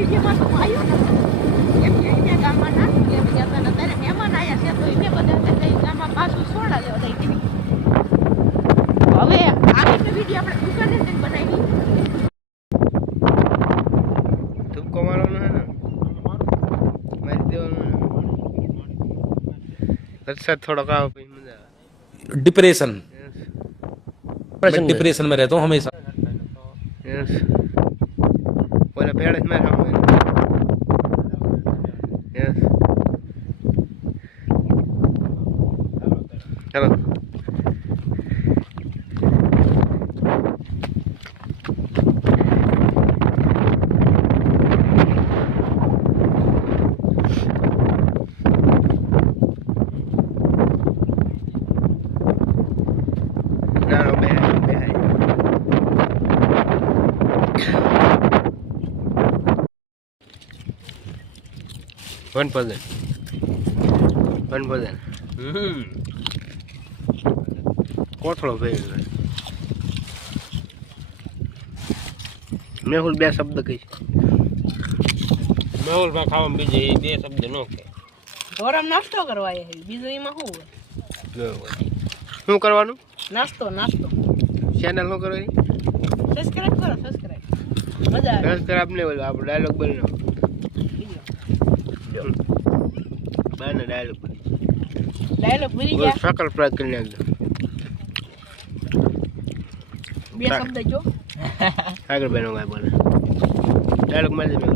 વિડીયોમાં તો આવ્યું ને એમ કે અહીંયા ગામમાં નાસ્તો લેવા ગયા હતા ને ત્યારે મહેમાન આવ્યા છે તો એને બધા જઈ ગામમાં પાછું સોડા લેવા દઈ દીધી. હવે આગળનો વિડીયો આપણે દુકાને જઈને બનાવી. ધૂપકો મારવાનો હે ને મારી દેવાનો ને વરસાદ થોડોક આવે પછી મજા આવે. डिप्रेशन मैं डिप्रेशन में रहता हूँ हमेशा. यस बोले पेड़ में हम यस चलो नानो बे 1%. કોથળો ભેગો મેહુલ બે શબ્દ કહીશ. મેહુલ માં ખાવા બીજે બે શબ્દ નો કે ગરમ નાસ્તો કરવા છે બીજું એમાં શું હોય? શું કરવાનું? નાસ્તો ચેનલ શું કરવાની? સબસ્ક્રાઇબ કરો મજા આવે. સબસ્ક્રાઇબ ને બોલો આપણે ડાયલોગ બોલનો બાને ડાયલોગ ભૂલી ગયા. સકલ પ્રાગ કરી નાખજો. બે શબ્દ જો આગળ બેનો ગાય બોલે ડાયલોગ મારી દે.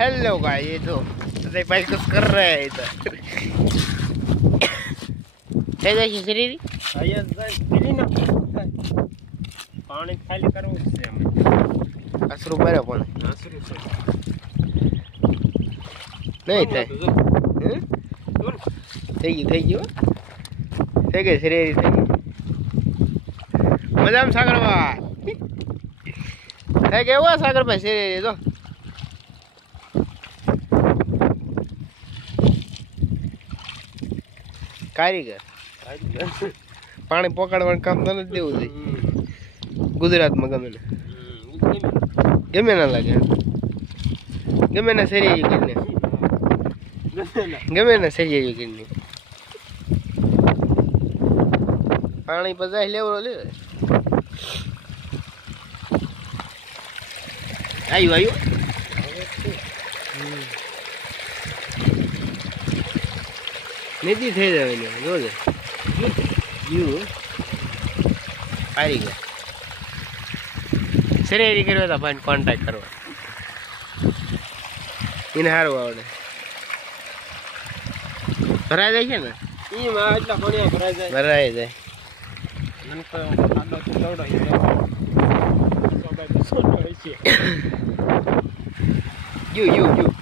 हेलो गाइस ये तो भाई कुछ कर रहे हैं इधर है जैसे शरीर આયા જાય પીલી ના પાણી ખાલી કરવું છે અમે असर बरे पण આસરી છે नहीं थे થઈ ગયું થઈ ગઈ શરીર થઈ ગઈ મજામાં સાગરભાઈ થઈ ગયો સાગરભાઈ શરીર તો કારીગર પાણી પકડવાનું કામ તો નથી દેવું જોઈએ ગુજરાતમાં ગમે ના લાગે ગમે ના શરીર કરીને ગમે ના શરીર કરીને પાણી પચાસ લેવડો લે આવ્યું નીતિ થઈ જાય ને જોજે યુ કારીગર શરીર કર્યો તો ભાઈ કોન્ટેક્ટ કરવા એને સારું આવડે ભરાઈ જાય છે ને ઈમાં એટલા પાણી ભરાઈ ભરાઈ જાય મને તો આડો તો દોડો યુ